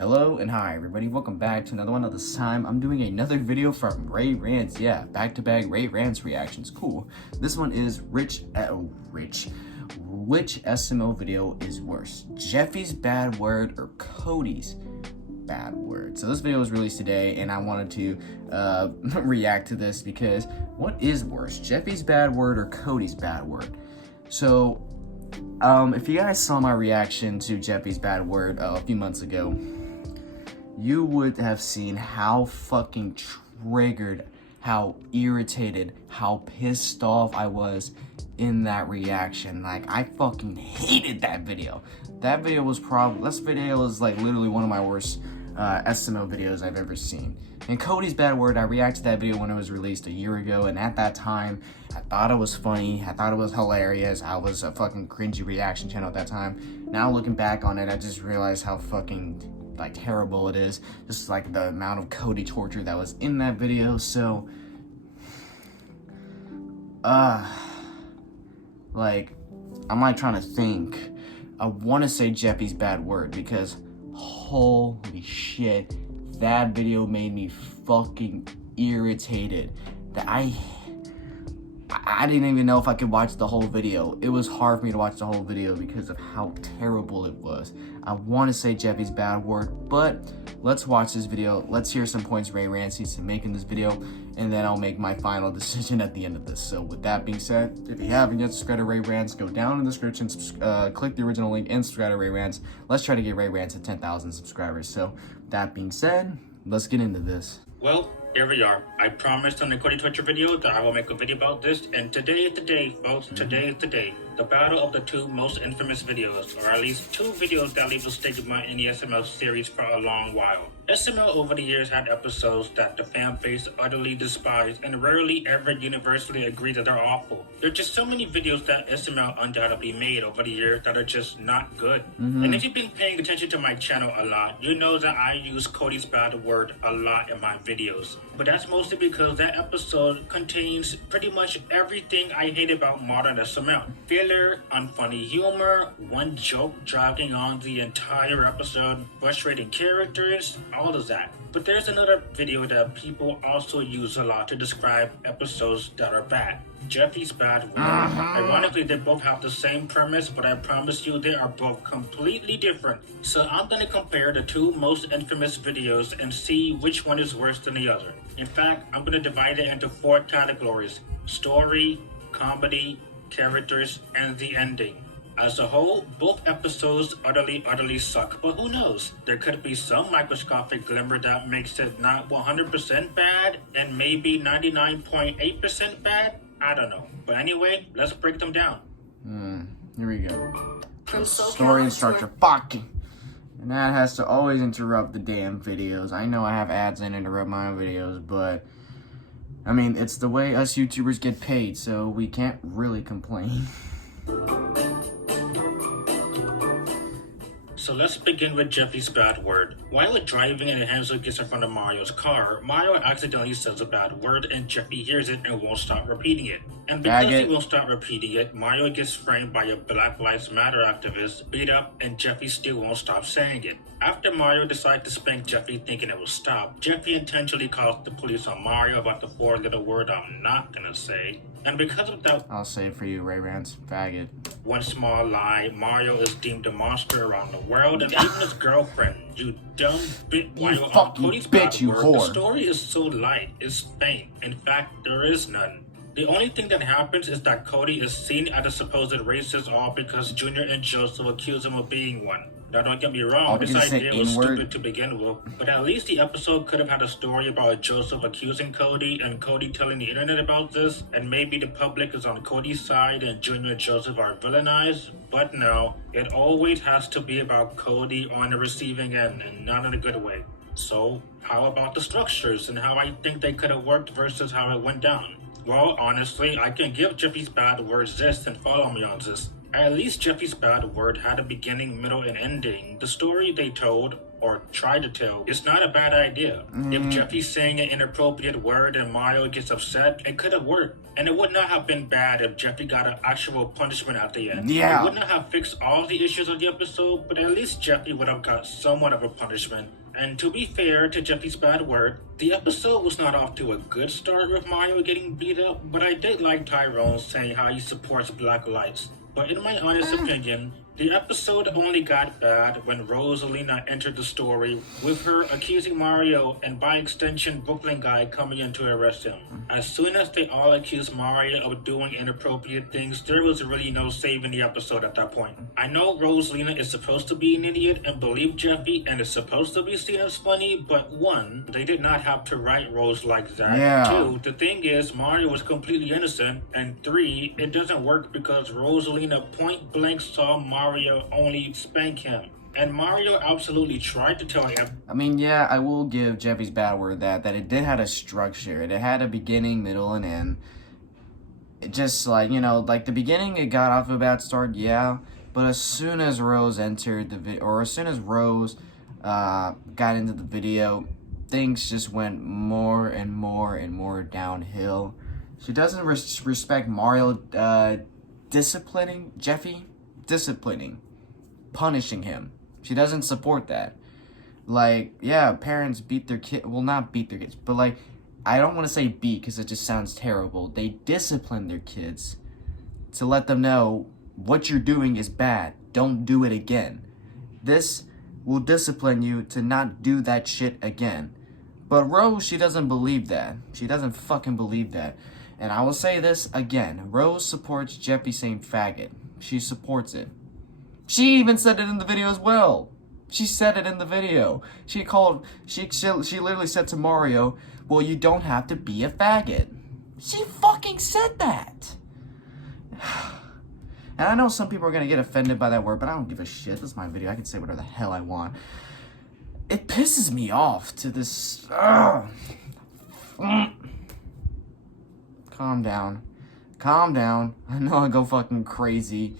Hello and hi everybody, welcome back to another one. This time I'm doing another video from Rants. Yeah, back-to-back Rants reactions. Cool. This one is which SML video is worse, Jeffy's bad word or Cody's bad word? So this video was released today and I wanted to react to this because what is worse, Jeffy's bad word or Cody's bad word? So if you guys saw my reaction to Jeffy's bad word a few months ago, you would have seen how fucking triggered, how irritated, how pissed off I was in that reaction. Like, I fucking hated that video. That video was like literally one of my worst SML videos I've ever seen. And Cody's bad word, I reacted to that video when it was released a year ago, and at that time, I thought it was funny, I thought it was hilarious, I was a fucking cringy reaction channel at that time. Now looking back on it, I just realized how fucking like terrible it is, just like the amount of Cody torture that was in that video. So like, I'm like trying to think. I want to say Jeffy's bad word because holy shit, that video made me fucking irritated. That I didn't even know if I could watch the whole video. It was hard for me to watch the whole video because of how terrible it was. I want to say Jeffy's bad word, but let's watch this video. Let's hear some points Rants needs to make in this video, and then I'll make my final decision at the end of this. So with that being said, if you haven't yet subscribed to Rants, go down in the description, click the original link, and subscribe to Rants. Let's try to get Rants at 10,000 subscribers. So with that being said, let's get into this. Well, here we are. I promised on the Cody Twitcher video that I will make a video about this, and today is the day, folks. Today is the day. The battle of the two most infamous videos, or at least two videos that leave a stigma in the SML series for a long while. SML over the years had episodes that the fan base utterly despised and rarely ever universally agreed that they're awful. There are just so many videos that SML undoubtedly made over the years that are just not good. And if you've been paying attention to my channel a lot, you know that I use Cody's bad word a lot in my videos. But that's mostly because that episode contains pretty much everything I hate about modern SML. Filler, unfunny humor, one joke dragging on the entire episode, frustrating characters, all of that. But there's another video that people also use a lot to describe episodes that are bad. Jeffy's bad word. Ironically, they both have the same premise, but I promise you they are both completely different. So I'm gonna compare the two most infamous videos and see which one is worse than the other. In fact, I'm gonna divide it into 4 categories: story, comedy, characters, and the ending. As a whole, both episodes utterly suck, but who knows? There could be some microscopic glimmer that makes it not 100% bad and maybe 99.8% bad. I don't know. But anyway, let's break them down. Here we go. Story and structure. Fucking. And that has to always interrupt the damn videos. I know I have ads and interrupt my own videos, but I mean, it's the way us YouTubers get paid, so we can't really complain. So let's begin with Jeffy's bad word. While driving and Hansel gets in front of Mario's car, Mario accidentally says a bad word and Jeffy hears it and won't stop repeating it. And because he won't stop repeating it, Mario gets framed by a Black Lives Matter activist, beat up, and Jeffy still won't stop saying it. After Mario decides to spank Jeffy thinking it will stop, Jeffy intentionally calls the police on Mario about the 4-letter word I'm not gonna say. And because of that, I'll say it for you, Rants, faggot. One small lie, Mario is deemed a monster around the world, and even his girlfriend, you dumb bitch. You fucking bitch, you whore. The story is so light, it's faint. In fact, there is none. The only thing that happens is that Cody is seen as a supposed racist all because Junior and Joseph accuse him of being one. Now don't get me wrong, this idea was stupid to begin with, but at least the episode could have had a story about Joseph accusing Cody and Cody telling the internet about this, and maybe the public is on Cody's side and Junior and Joseph are villainized, but no, it always has to be about Cody on the receiving end and not in a good way. So how about the structures and how I think they could have worked versus how it went down? Well, honestly, I can give Jeffy's bad words this and follow me on this. At least Jeffy's bad word had a beginning, middle, and ending. The story they told, or tried to tell, is not a bad idea. If Jeffy's saying an inappropriate word and Mario gets upset, it could have worked. And it would not have been bad if Jeffy got an actual punishment at the end. Yeah. It would not have fixed all the issues of the episode, but at least Jeffy would have got somewhat of a punishment. And to be fair to Jeffy's bad word, the episode was not off to a good start with Mario getting beat up, but I did like Tyrone saying how he supports black lights. But in my honest opinion, the episode only got bad when Rosalina entered the story with her accusing Mario and by extension Brooklyn guy coming in to arrest him. As soon as they all accused Mario of doing inappropriate things, there was really no saving the episode at that point. I know Rosalina is supposed to be an idiot and believe Jeffy and is supposed to be seen as funny, but one, they did not have to write Rose like that. Yeah. Two, the thing is Mario was completely innocent, and three, it doesn't work because Rosalina point blank saw Mario only spank him. And Mario absolutely tried to tell him. I mean, yeah, I will give Jeffy's bad word that it did have a structure. It had a beginning, middle, and end. It just like, you know, like the beginning, it got off to a bad start, yeah. But as soon as Rose entered the video, or as soon as Rose got into the video, things just went more and more and more downhill. She doesn't respect Mario disciplining Jeffy. Punishing him. She doesn't support that. Like, yeah, parents beat their kid. Well, not beat their kids, but like, I don't want to say beat because it just sounds terrible. They discipline their kids to let them know what you're doing is bad. Don't do it again. This will discipline you to not do that shit again. But Rose, she doesn't believe that. She doesn't fucking believe that. And I will say this again. Rose supports Jeffy saying faggot. She supports it. She even said it in the video as well. She said it in the video. She literally said to Mario, well, you don't have to be a faggot. She fucking said that. And I know some people are going to get offended by that word, but I don't give a shit. This is my video. I can say whatever the hell I want. It pisses me off to this... Calm down. Calm down. I know I go fucking crazy.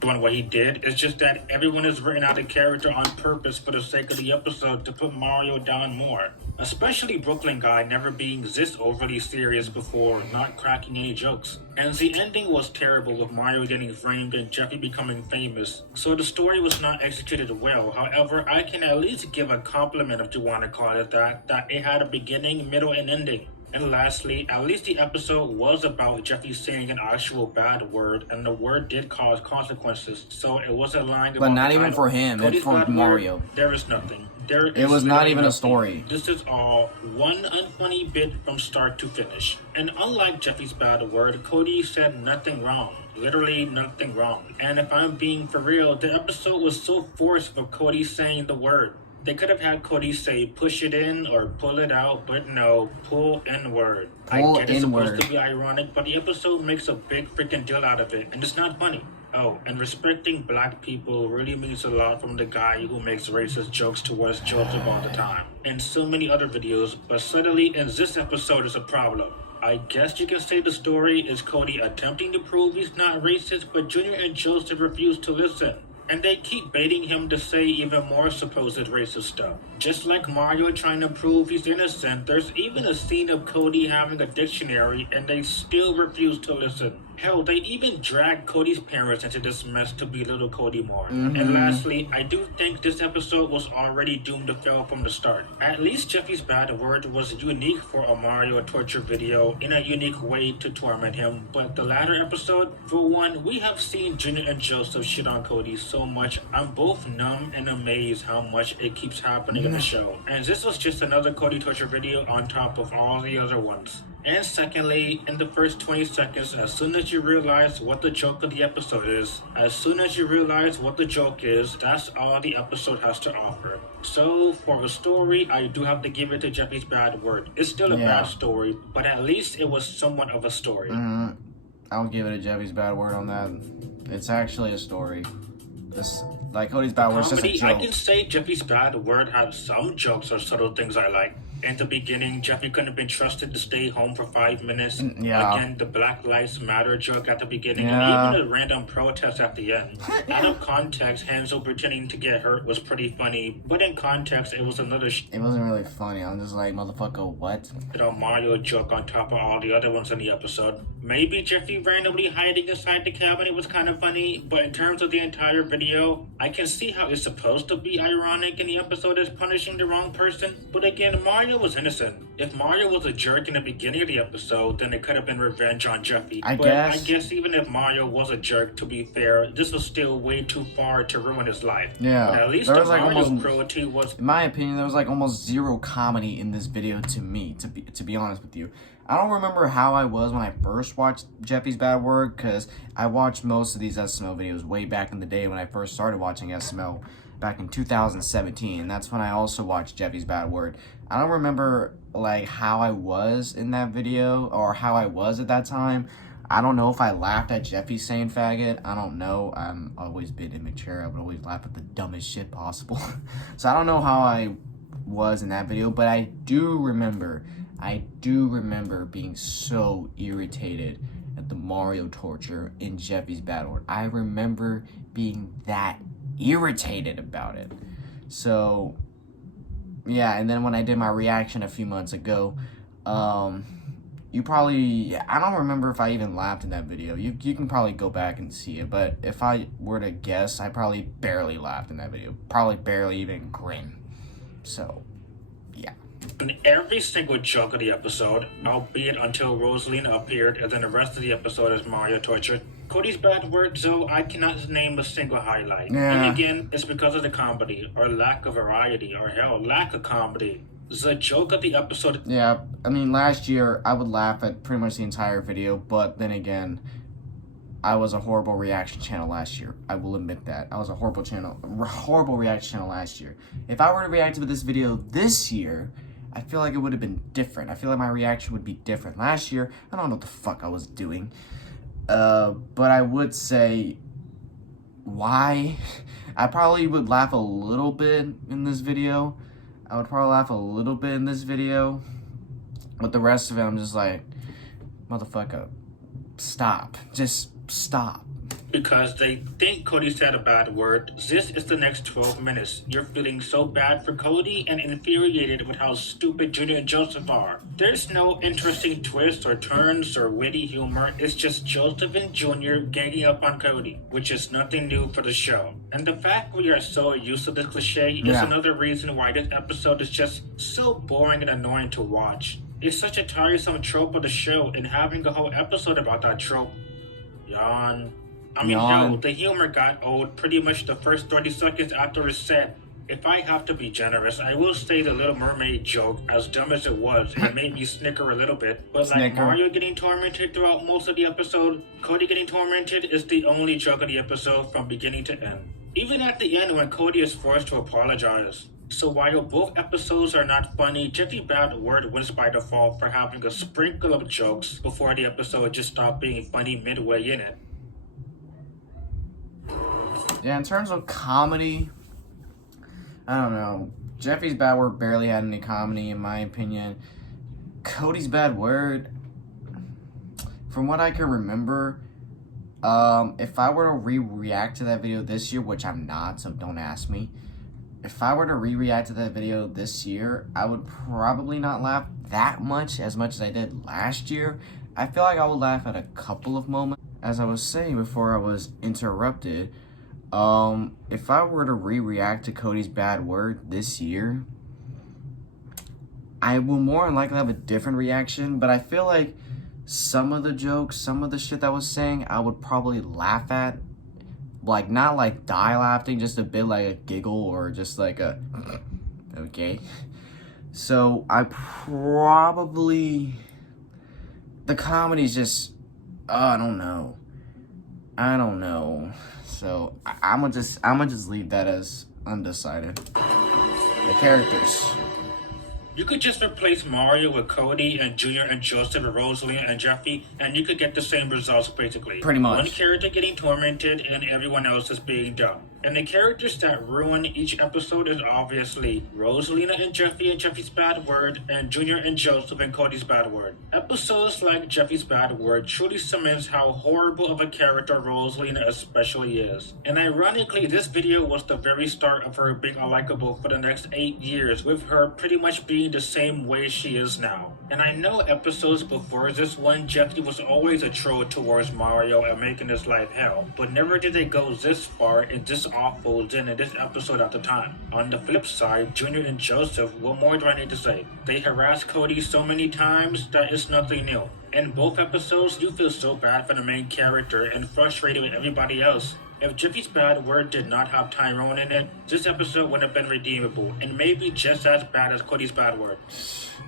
Doing what he did. It's just that everyone has written out a character on purpose for the sake of the episode to put Mario down more. Especially Brooklyn guy never being this overly serious before, not cracking any jokes. And the ending was terrible with Mario getting framed and Jeffy becoming famous, so the story was not executed well. However, I can at least give a compliment, if you want to call it that it had a beginning, middle, and ending. And lastly, at least the episode was about Jeffy saying an actual bad word, and the word did cause consequences, so it was aligned. But not even for him, it's for Mario. Word, there is nothing. It was not even a story. This is all one unfunny bit from start to finish. And unlike Jeffy's bad word, Cody said nothing wrong. Literally nothing wrong. And if I'm being for real, the episode was so forced for Cody saying the word. They could have had Cody say push it in or pull it out, but no, pull in word. I get it's supposed to be ironic, but the episode makes a big freaking deal out of it, and it's not funny. Oh, and respecting black people really means a lot from the guy who makes racist jokes towards Joseph all the time. And so many other videos, but suddenly in this episode is a problem. I guess you can say the story is Cody attempting to prove he's not racist, but Junior and Joseph refuse to listen. And they keep baiting him to say even more supposed racist stuff. Just like Mario trying to prove he's innocent, there's even a scene of Cody having a dictionary and they still refuse to listen. Hell, they even dragged Cody's parents into this mess to belittle Cody more. And lastly, I do think this episode was already doomed to fail from the start. At least Jeffy's bad word was unique for a Mario torture video in a unique way to torment him, but the latter episode, for one, we have seen Junior and Joseph shit on Cody so much, I'm both numb and amazed how much it keeps happening in the show. And this was just another Cody torture video on top of all the other ones. And secondly, in the first 20 seconds, as soon as you realize what the joke of the episode is, that's all the episode has to offer. So, for a story, I do have to give it to Jeffy's bad word. It's still a bad story, but at least it was somewhat of a story. I'll give it a Jeffy's bad word on that. It's actually a story. This, like Cody's bad word, is just a joke. I can say Jeffy's bad word had some jokes or subtle things I like. In the beginning, Jeffy couldn't have been trusted to stay home for 5 minutes. Yeah. Again, the Black Lives Matter joke at the beginning, Yeah. and even a random protest at the end. Out of context, Hansel pretending to get hurt was pretty funny, but in context, it was another It wasn't really funny. I'm just like, motherfucker, what? Mario joke on top of all the other ones in the episode. Maybe Jeffy randomly hiding inside the cabinet was kind of funny, but in terms of the entire video, I can see how it's supposed to be ironic in the episode as punishing the wrong person. But again, Mario was innocent. If Mario was a jerk in the beginning of the episode, then it could have been revenge on Jeffy. I guess even if Mario was a jerk, to be fair, this was still way too far to ruin his life. Yeah. But at least there the was like Mario almost, cruelty was... in my opinion, there was like almost zero comedy in this video to me, to be honest with you. I don't remember how I was when I first watched Jeffy's Bad Word, because I watched most of these SML videos way back in the day when I first started watching SML back in 2017. That's when I also watched Jeffy's Bad Word. I don't remember like how I was in that video or how I was at that time. I don't know if I laughed at Jeffy saying faggot. I don't know. I'm always been immature. I would always laugh at the dumbest shit possible. So I don't know how I was in that video, but I do remember being so irritated at the Mario torture in Jeffy's Bad Word. I remember being that irritated about it. So yeah, and then when I did my reaction a few months ago, you probably, I don't remember if I even laughed in that video. You can probably go back and see it, but if I were to guess, I probably barely laughed in that video. Probably barely even grin. So, yeah. In every single joke of the episode, albeit until Rosalina appeared, and then the rest of the episode is Mario tortured. Cody's Bad Word, though, I cannot name a single highlight. Yeah. And again, it's because of the comedy, or lack of variety, or hell, lack of comedy. The joke of the episode... Yeah, I mean, last year, I would laugh at pretty much the entire video, but then again, I was a horrible reaction channel last year. I will admit that. I was a horrible reaction channel last year. If I were to react to this video this year, I feel like it would have been different. I feel like my reaction would be different. Last year, I don't know what the fuck I was doing. But I would say, why? I probably would laugh a little bit in this video. I would probably laugh a little bit in this video. But the rest of it, I'm just like, motherfucker, stop. Just stop. Because they think Cody said a bad word. This is the next 12 minutes. You're feeling so bad for Cody and infuriated with how stupid Junior and Joseph are. There's no interesting twists or turns or witty humor. It's just Joseph and Junior ganging up on Cody, which is nothing new for the show. And the fact we are so used to this cliche is another reason why this episode is just so boring and annoying to watch. It's such a tiresome trope of the show, and having a whole episode about that trope. Yawn. I mean, hell, the humor got old pretty much the first 30 seconds after it's said. If I have to be generous, I will say the Little Mermaid joke, as dumb as it was, it made me snicker a little bit. But like Mario getting tormented throughout most of the episode, Cody getting tormented is the only joke of the episode from beginning to end. Even at the end when Cody is forced to apologize. So while both episodes are not funny, Jeffy Bad Word wins by default for having a sprinkle of jokes before the episode just stopped being funny midway in it. Yeah, in terms of comedy, I don't know. Jeffy's Bad Word barely had any comedy, in my opinion. Cody's Bad Word, from what I can remember, if I were to react to that video this year, which I'm not, so don't ask me. If I were to react to that video this year, I would probably not laugh that much as I did last year. I feel like I would laugh at a couple of moments. As I was saying before I was interrupted, if I were to react to Cody's Bad Word this year, I will more than likely have a different reaction, but I feel like some of the jokes, some of the shit that I was saying, I would probably laugh at. Like, not like die laughing, just a bit like a giggle or just like a, okay. So, I probably, the comedy's just, I don't know. So I'm gonna just leave that as undecided. The characters. You could just replace Mario with Cody and Junior and Joseph and Rosalina and Jeffy, and you could get the same results basically. Pretty much. One character getting tormented and everyone else is being dumb. And the characters that ruin each episode is obviously Rosalina and Jeffy's bad word, and Junior and Joseph and Cody's bad word. Episodes like Jeffy's bad word truly cements how horrible of a character Rosalina especially is. And ironically, this video was the very start of her being unlikable for the next 8 years, with her pretty much being the same way she is now. And I know episodes before this one, Jeffy was always a troll towards Mario and making his life hell, but never did they go this far and this awful than in this episode at the time. On the flip side, Junior and Joseph, what more do I need to say? They harassed Cody so many times that it's nothing new. In both episodes, you feel so bad for the main character and frustrated with everybody else. If Jeffy's bad word did not have Tyrone in it, this episode would have been redeemable, and maybe just as bad as Cody's bad word.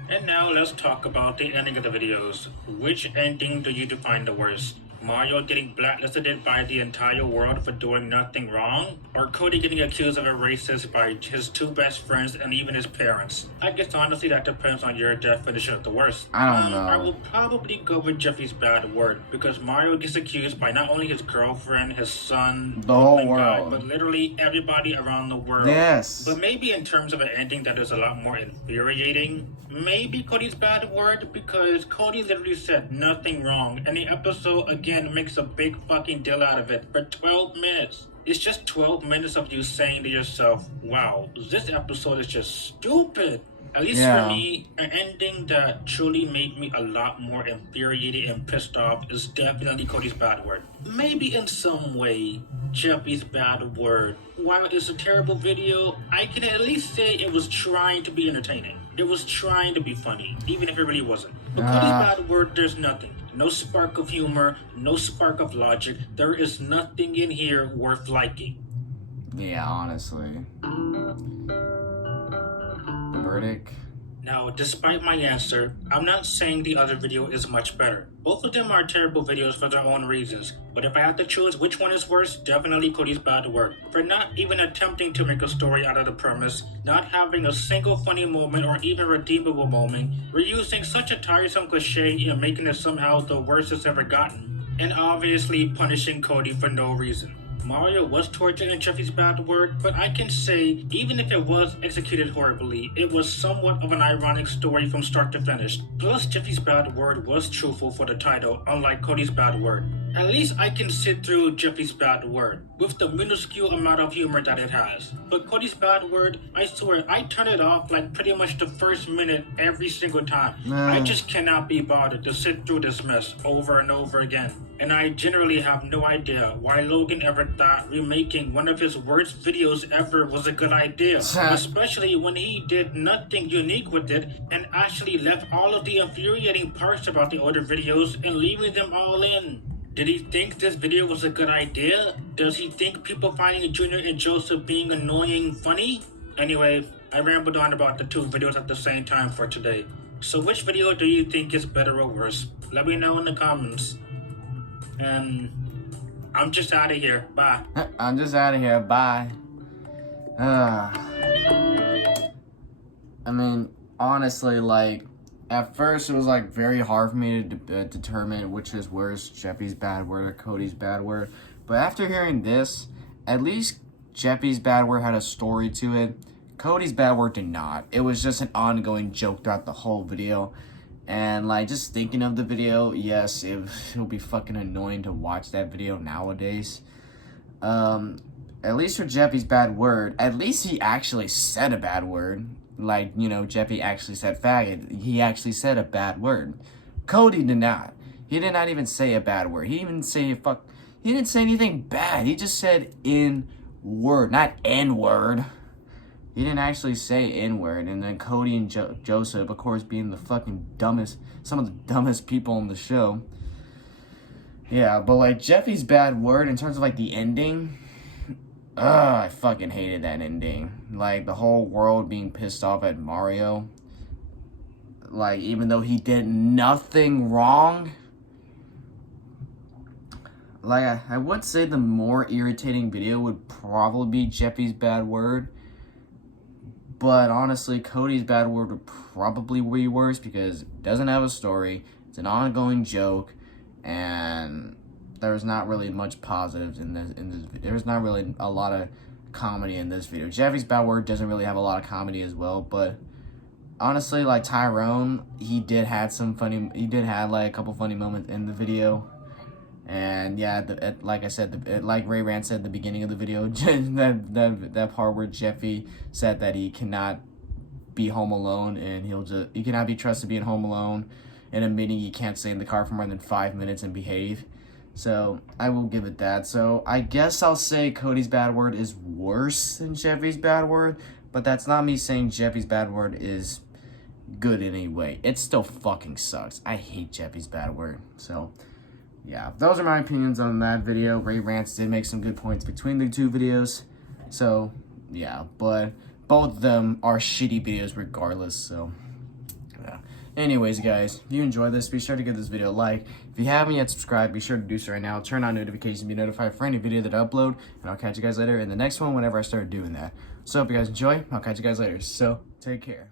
And now let's talk about the ending of the videos. Which ending do you define the worst? Mario getting blacklisted by the entire world for doing nothing wrong? Or Cody getting accused of a racist by his two best friends and even his parents? I guess honestly that depends on your definition of the worst. I don't know. I will probably go with Jeffy's bad word, because Mario gets accused by not only his girlfriend, his son, the whole world, but literally everybody around the world. Yes. But maybe in terms of an ending that is a lot more infuriating, maybe Cody's bad word, because Cody literally said nothing wrong, and the episode again makes a big fucking deal out of it for 12 minutes. It's just 12 minutes of you saying to yourself, wow, this episode is just stupid. At least for me, an ending that truly made me a lot more infuriated and pissed off is definitely Cody's bad word. Maybe in some way, Jeffy's bad word, while it's a terrible video, I can at least say it was trying to be entertaining. It was trying to be funny, even if it really wasn't. But Cody's bad word, there's nothing. No spark of humor, no spark of logic. There is nothing in here worth liking. Yeah, honestly. Verdict. Now, despite my answer, I'm not saying the other video is much better. Both of them are terrible videos for their own reasons, but if I had to choose which one is worse, definitely Cody's bad word. For not even attempting to make a story out of the premise, not having a single funny moment or even redeemable moment, reusing such a tiresome cliche and making it somehow the worst it's ever gotten, and obviously punishing Cody for no reason. Mario was tortured in Jeffy's bad word, but I can say, even if it was executed horribly, it was somewhat of an ironic story from start to finish. Plus, Jeffy's bad word was truthful for the title, unlike Cody's bad word. At least I can sit through Jeffy's bad word, with the minuscule amount of humor that it has. But Cody's bad word, I swear, I turn it off like pretty much the first minute every single time. I just cannot be bothered to sit through this mess over and over again. And I generally have no idea why Logan ever thought remaking one of his worst videos ever was a good idea. Especially when he did nothing unique with it and actually left all of the infuriating parts about the older videos and leaving them all in. Did he think this video was a good idea? Does he think people finding Junior and Joseph being annoying funny? Anyway, I rambled on about the two videos at the same time for today. So which video do you think is better or worse? Let me know in the comments. And I'm just out of here. Bye. I'm just out of here. Bye. I mean, honestly, like, at first it was, like, very hard for me to determine which is worse, Jeffy's bad word or Cody's bad word. But after hearing this, at least Jeffy's bad word had a story to it. Cody's bad word did not. It was just an ongoing joke throughout the whole video. And, like, just thinking of the video, yes, it'll be fucking annoying to watch that video nowadays. At least for Jeffy's bad word, at least he actually said a bad word. Like, you know, Jeffy actually said faggot. He actually said a bad word. Cody did not. He did not even say a bad word. He didn't say fuck. He didn't say anything bad. He just said in-word, not N-word. He didn't actually say N-word. And then Cody and Joseph, of course, being the fucking dumbest, some of the dumbest people on the show. Yeah, but, like, Jeffy's bad word in terms of, like, the ending, I fucking hated that ending. Like, the whole world being pissed off at Mario. Like, even though he did nothing wrong. Like, I would say the more irritating video would probably be Jeffy's bad word. But honestly, Cody's bad word would probably be worse because it doesn't have a story. It's an ongoing joke. And there's not really much positives in this. There's not really a lot of comedy in this video. Jeffy's bad word doesn't really have a lot of comedy as well, but honestly, like Tyrone, he did have like a couple funny moments in the video. And yeah, like I said, like Ray Rants said at the beginning of the video, that part where Jeffy said that he cannot be home alone, and he cannot be trusted being home alone in a meeting. He can't stay in the car for more than 5 minutes and behave. So I will give it that. So I guess I'll say Cody's bad word is worse than Jeffy's bad word, but that's not me saying Jeffy's bad word is good in any way. It still fucking sucks. I hate Jeffy's bad word. So yeah, those are my opinions on that video. Ray Rants did make some good points between the two videos. So yeah, but both of them are shitty videos regardless. So yeah. Anyways, guys, if you enjoyed this, be sure to give this video a like. If you haven't yet subscribed, be sure to do so right now. Turn on notifications to be notified for any video that I upload. And I'll catch you guys later in the next one whenever I start doing that. So, hope you guys enjoy. I'll catch you guys later. So, take care.